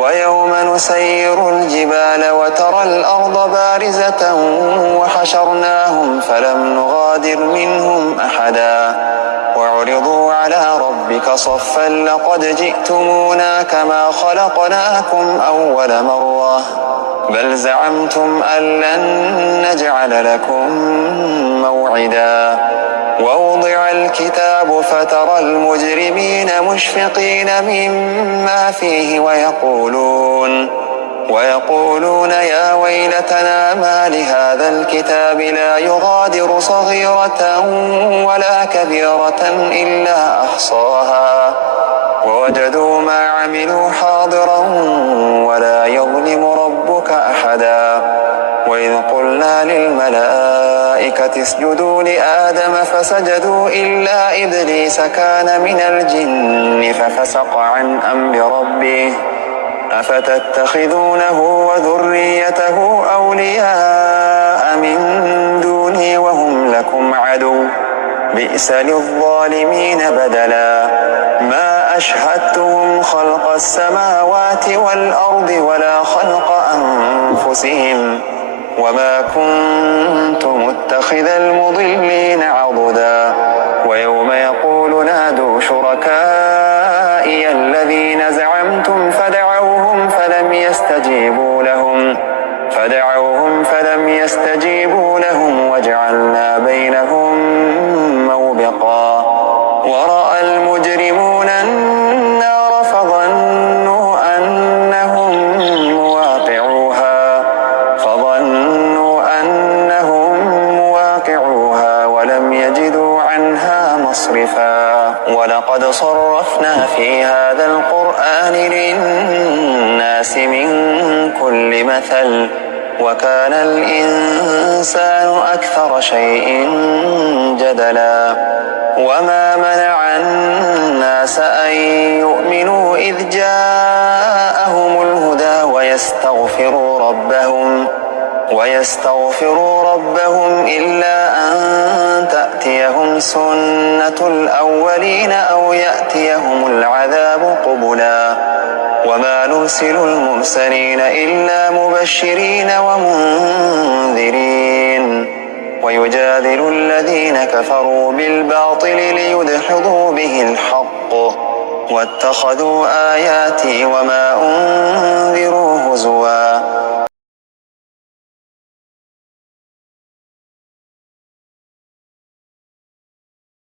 ويوم نسير الجبال وترى الأرض بارزة وحشرناهم فلم نغادر منهم أحدا وعرضوا على ربك صفا لقد جئتمونا كما خلقناكم أول مرة بل زعمتم أن لن نجعل لكم موعدا ووضع الكتاب فترى المجرمين مشفقين مما فيه ويقولون يا ويلتنا ما لهذا الكتاب لا يغادر صغيرة ولا كبيرة إلا أحصاها ووجدوا ما عملوا حاضرا ولا يظلم ربك أحدا وإذ قلنا للملائكة اسجدوا لآدم فسجدوا إلا إبليس كان من الجن ففسق عن أمر ربه أفتتخذونه وذريته أولياء من دوني وهم لكم عدو بئس للظالمين بدلا ما أشهدتهم خلق السماوات والأرض ولا خلق أنفسهم وما كنت متخذ المضلين عضدا ويوم يقول نادوا شركائي الذين زعمتم فدعوهم فلم يستجيبوا لهم وجعلنا بينهم موبقا ورأى المجرمون النار فظنوا أنهم مواقعوها ولم يجدوا عنها مصرفا ولقد صرفنا في هذا القرآن للناس من كل مثل وكان الإنسان أكثر شيء جدلا وما منع الناس أن يؤمنوا إذ جاءهم الهدى ويستغفروا ربهم إلا أن تأتيهم سنة الأولين أو يأتيهم العذاب قبلا وما نرسل المرسلين إلا مبشرين ومنذرين ويجادل الذين كفروا بالباطل ليدحضوا به الحق واتخذوا آياتي وما أنذروا هزوا